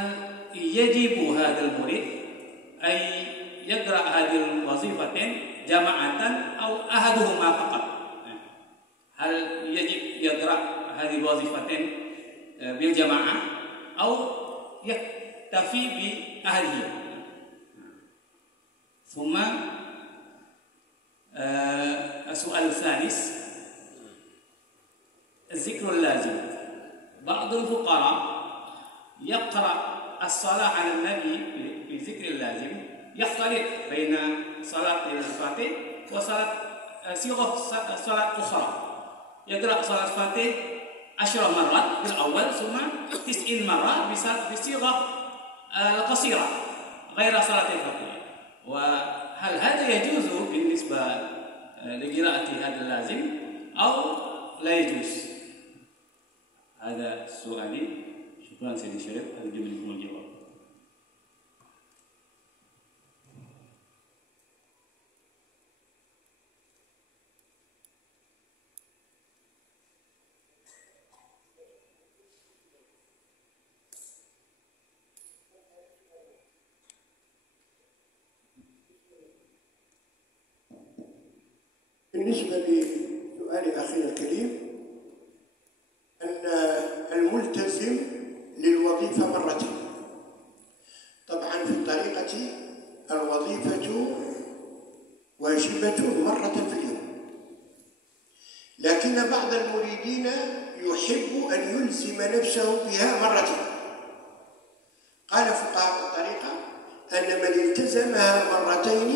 يجب هذا المريد أن يقرأ هذه الوظيفتين جماعة أو أحدهما فقط؟ هل يجب يقرأ هذه الوظيفتين بالجماعة أو يكتفي بأهله؟ ثم السؤال الثالث، الذكر اللازم. بعض الفقراء يقرأ الصلاة على النبي في ذكر اللازم، يختلط بين صلاة الفاتح وصلاة صيغة صلاة أخرى، يقرأ صلاة الفاتح 10 مرات بالأول ثم 90 مرة بصيغة القصيرة غير صلاة الفاتح. وهل هذا يجوز بالنسبة لقراءة هذا اللازم أو لا يجوز؟ هذا سؤالي. شكرا سيدي الشريف، أرجو منكم الجواب. بالنسبة لسؤال أخينا الكريم، أن الملتزم للوظيفة مرتين. طبعا في الطريقة الوظيفة واجبة مرة في اليوم، لكن بعض المريدين يحب أن يلزم نفسه بها مرتين. قال فقهاء الطريقة أن من التزمها مرتين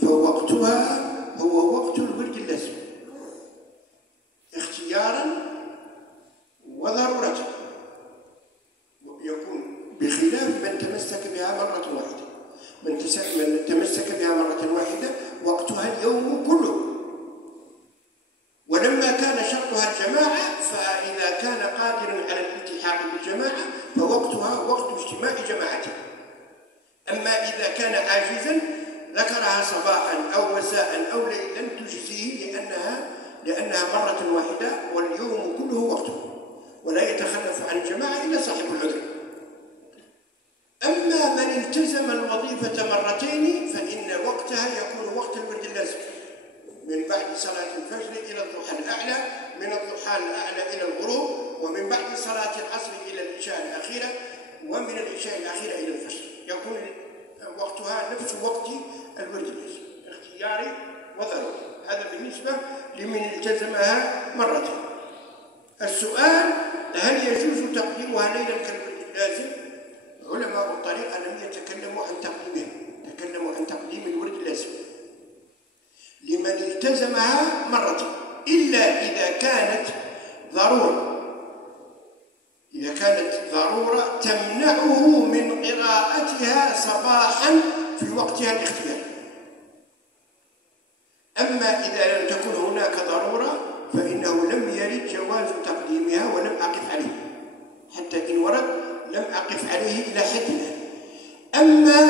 فوقتها هو وقت الورد اللازم اختيارا وضرورة، يكون بخلاف من تمسك بها مرة واحدة. من تمسك بها مرة واحدة وقتها اليوم كله، ولما كان شرطها الجماعة فإذا كان قادرا على الالتحاق بالجماعة فوقتها وقت اجتماع جماعته. أما إذا كان عاجزا ذكرها صباحا أو مساء أو ليلا تجزيه لأنها مرة واحدة واليوم كله وقته، ولا يتخلف عن الجماعة إلا صاحب العذر. أما من التزم الوظيفة مرتين فإن وقتها يكون وقت الورد اللازم من بعد صلاة الفجر إلى الضحى الأعلى، من الضحى الأعلى إلى الغروب، ومن بعد صلاة العصر إلى العشاء الأخيرة، ومن العشاء الأخيرة إلى الفجر. يكون وقتها نفس وقت الورد اللازم اختياري وضروري. هذا بالنسبة لمن التزمها مرتين. السؤال، هل يجوز تقديمها ليلا كالورد اللازم؟ علماء الطريقة لم يتكلموا عن تقديمها، تكلموا عن تقديم الورد اللازم لمن التزمها مرتين، إلا إذا كانت ضرورة تمنعه من قراءتها صباحا في وقتها الاختياري. أما إذا لم تكن هناك ضرورة فإنه لم يرد جواز تقديمها ولم أقف عليه، حتى إن ورد لم أقف عليه إلى حد الآن. أما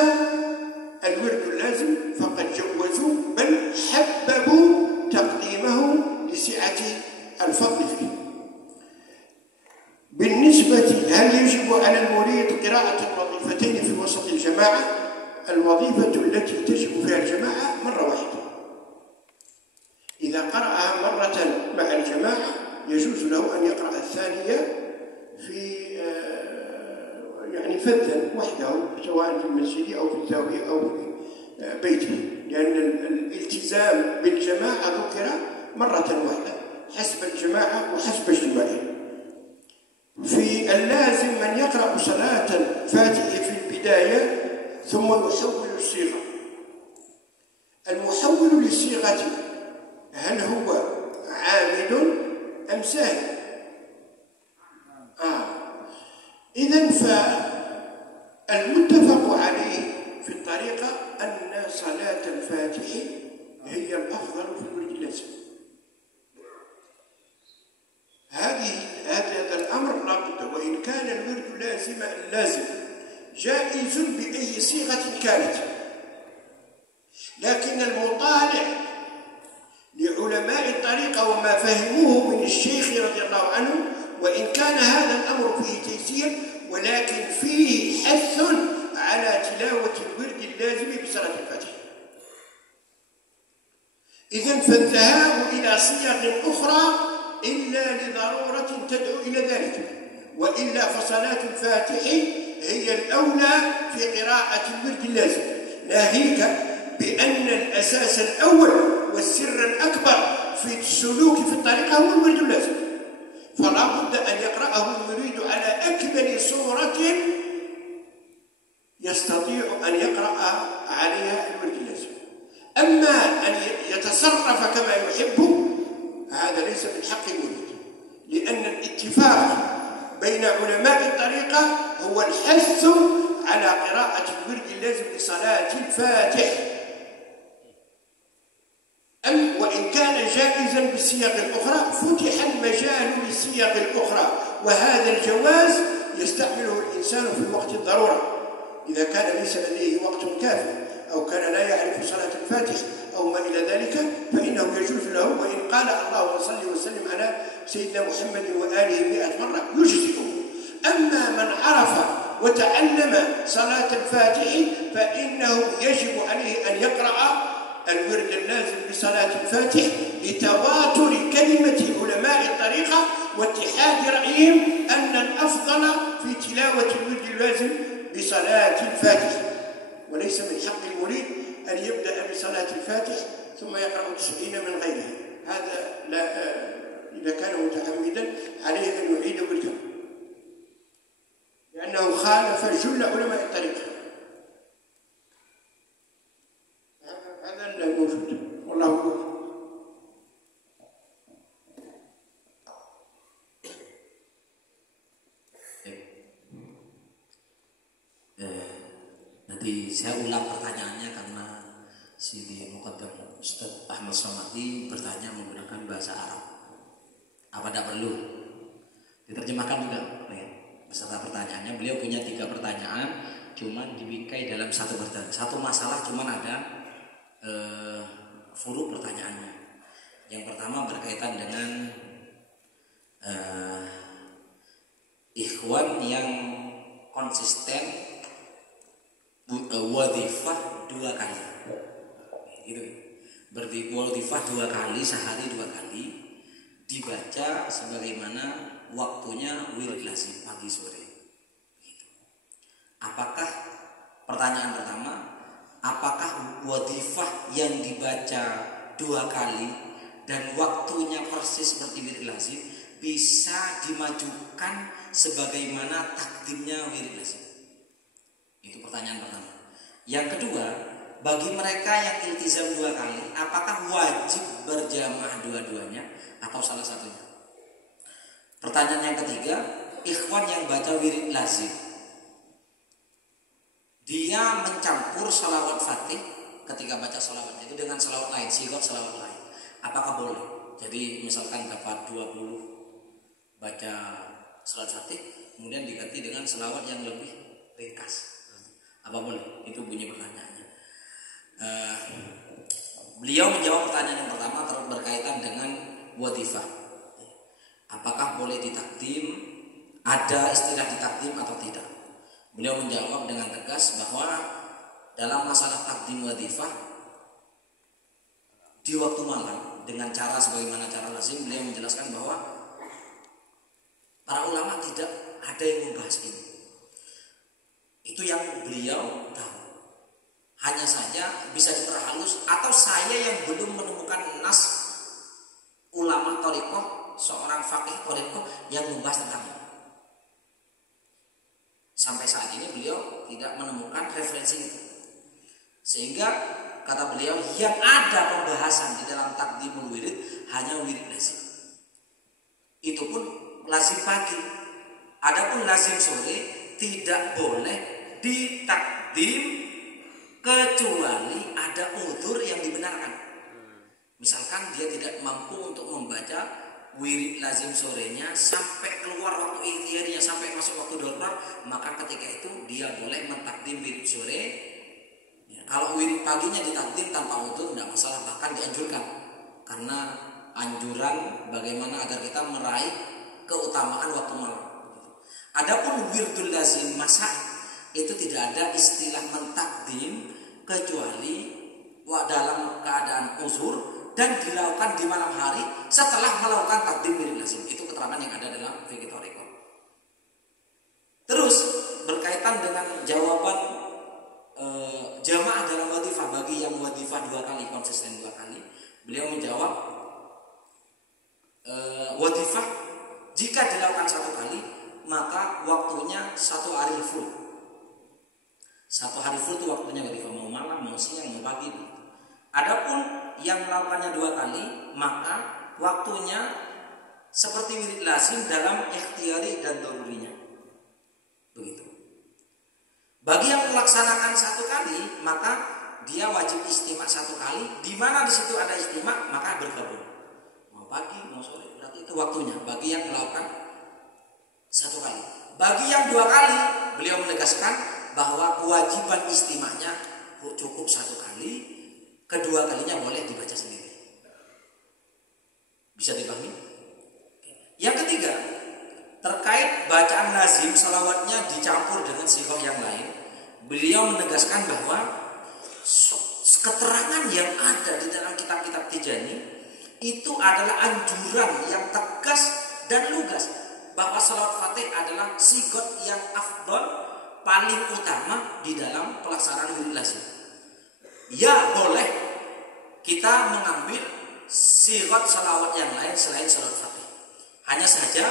الورد اللازم فقد جوزوا بل حببوا تقديمه لسعة الفضل فيه. بالنسبة هل يجب على المريد قراءة الوظيفتين في وسط الجماعة؟ الوظيفة التي تجب فيها الجماعة مرة واحدة. إذا قرأها مرة مع الجماعة يجوز له أن يقرأ الثانية في يعني فذا وحده، سواء في المسجد أو في الزاوية أو في بيته، لأن الالتزام بالجماعة ذكر مرة واحدة حسب الجماعة وحسب اجتماعهم. في اللازم من يقرأ صلاة الفاتحة في البداية ثم يحول الصيغة. المحول للصيغة هل هو عامد أم ساهل؟ إذن فالمتفق عليه في الطريقة أن صلاة الفاتحة هي الأفضل في الورد اللازم. هذا الأمر لا بد، وإن كان الورد اللازم جائز بأي صيغة كانت، لكن المطالع لعلماء الطريقة وما فهموه من الشيخ رضي الله عنه، وإن كان هذا الأمر فيه تيسير ولكن فيه حث على تلاوة الورد اللازم بصلاة الفاتحة. إذن فالذهاب إلى صيغ أخرى إلا لضرورة تدعو إلى ذلك، وإلا فصلاة الفاتحة هي الأولى في قراءة الورد اللازم، ناهيك بأن الأساس الأول والسر الأكبر في السلوك في الطريقة هو الورد اللازم، فلا بد أن يقرأه المريد على أكمل صورة يستطيع أن يقرأ عليها الورد اللازم. أما أن يتصرف كما يحب هذا ليس من حق المريد، لأن الاتفاق بين علماء الطريقة هو الحث على قراءة الورد اللازم لصلاة الفاتح، وإن كان جائزا بالصيغ الأخرى فتح المجال للصيغ الأخرى، وهذا الجواز يستعمله الإنسان في وقت الضرورة إذا كان ليس لديه وقت كافي أو كان لا يعرف صلاة الفاتح أو ما إلى ذلك، فإنه يجوز له، وإن قال اللهم صل وسلم على سيدنا محمد وآله 100 مرة يجزئه. أما من عرف وتعلم صلاة الفاتح فإنه يجب عليه أن يقرأ الورد اللازم بصلاة الفاتح لتواتر كلمة علماء الطريقة واتحاد رأيهم أن الأفضل في تلاوة الورد اللازم بصلاة الفاتح، وليس من حق المريد أن يبدأ بصلاة الفاتح ثم يقرأ 90 من غيرها. هذا لا، إذا كان متعمدا عليه أن يعيد ورده، لأنه خالف جل علماء الطريقة. هذا الموجود والله أعلم. Nanti saya ulang pertanyaannya karena Sidi Muqaddam Ustaz Ahmad Somadi bertanya menggunakan bahasa Arab. Apa tidak perlu diterjemahkan juga? Beserta pertanyaannya, beliau punya 3 pertanyaan, cuman dibingkai dalam satu pertanyaan. Satu masalah cuman ada furu pertanyaannya. Yang pertama berkaitan dengan ikhwan yang konsisten wadifah 2 kali, gitu. Wadifah 2 kali, sehari 2 kali dibaca sebagaimana waktunya wirid lazim pagi sore, gitu. Apakah, pertanyaan pertama, apakah wadifah yang dibaca 2 kali dan waktunya persis seperti wirid lazim bisa dimajukan sebagaimana takdimnya wirid lazim? Itu pertanyaan pertama. Yang kedua, bagi mereka yang iltizam 2 kali, apakah wajib berjamaah dua-duanya atau salah satunya? Pertanyaan yang ketiga, ikhwan yang baca wirid lazim, dia mencampur salawat fatih ketika baca salawat itu dengan salawat lain, sigot salawat lain, apakah boleh? Jadi misalkan dapat 20 baca salawat fatih, kemudian diganti dengan salawat yang lebih ringkas, apa boleh? Itu bunyi pertanyaannya. Beliau menjawab pertanyaan yang pertama berkaitan dengan wadifah. Apakah boleh ditakdim? Ada istilah ditakdim atau tidak? Beliau menjawab dengan tegas bahwa dalam masalah takdim wadifah di waktu malam dengan cara sebagaimana cara lazim, beliau menjelaskan bahwa Para ulama tidak ada yang membahas ini. Itu yang beliau tahu. Hanya saja bisa diperhalus, atau saya yang belum menemukan nas ulama thariqah, seorang faqih thariqah yang membahas tentang ini. Sampai saat ini beliau tidak menemukan referensi itu. Sehingga kata beliau yang ada pembahasan di dalam takdimul wirid hanya wirid lazim. Itu pun lazim pagi. Adapun lazim sore tidak boleh ditakdim kecuali ada udzur yang dibenarkan. Misalkan dia tidak mampu untuk membaca wirid lazim sorenya sampai keluar waktu ikhtiarnya, sampai masuk waktu darurat, maka ketika itu dia boleh mentakdim wirid sore. Ya, kalau wirid paginya ditakdim tanpa udzur tidak masalah, bahkan dianjurkan, karena anjuran bagaimana agar kita meraih keutamaan waktu malam. Adapun wirdul lazim masa itu tidak ada istilah mentakdim kecuali dalam keadaan uzur dan dilakukan di malam hari setelah melakukan takdim wirid lazim. Itu keterangan yang ada dalam fikih thariqah. Terus berkaitan dengan jawaban jamaah dalam wadifah bagi yang wadifah 2 kali, konsisten 2 kali, beliau menjawab wadifah jika dilakukan 1 kali maka waktunya 1 hari full. 1 hari full itu waktunya wadifah, mau malam, mau siang, mau pagi. Adapun yang melakukannya 2 kali maka waktunya seperti wirid lazim dalam ikhtiari dan darurinya. Begitu. Bagi yang melaksanakan 1 kali maka dia wajib istimak 1 kali. Di mana di situ ada istimak maka bergabung. Mau pagi, mau sore, berarti itu waktunya bagi yang melakukan 1 kali. Bagi yang 2 kali beliau menegaskan bahwa kewajiban istimaknya cukup 1 kali, kedua kalinya boleh dibaca sendiri. Bisa dipahami? Yang ketiga, terkait bacaan lazim salawatnya dicampur dengan sighah yang lain, beliau menegaskan bahwa keterangan yang ada di dalam kitab-kitab Tijani itu adalah anjuran yang tegas dan lugas bahwa salawat Fatih adalah sighah yang afdal, paling utama di dalam pelaksanaan wirid lazim. Ya boleh kita mengambil sighah salawat yang lain selain salawat Fatih. Hanya saja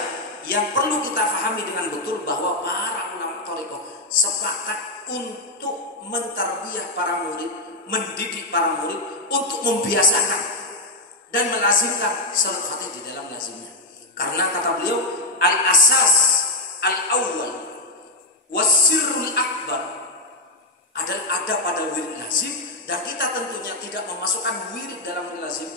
yang perlu kita pahami dengan betul bahwa para ulama thariqah sepakat untuk mentarbiyah para murid, mendidik para murid untuk membiasakan dan melazimkan salawat Fatih di dalam lazimnya. Karena kata beliau, al-asas al-awwal wasirrul akbar adalah ada pada wirid lazim, dan kita tentunya tidak memasukkan wirid dalam wirid lazim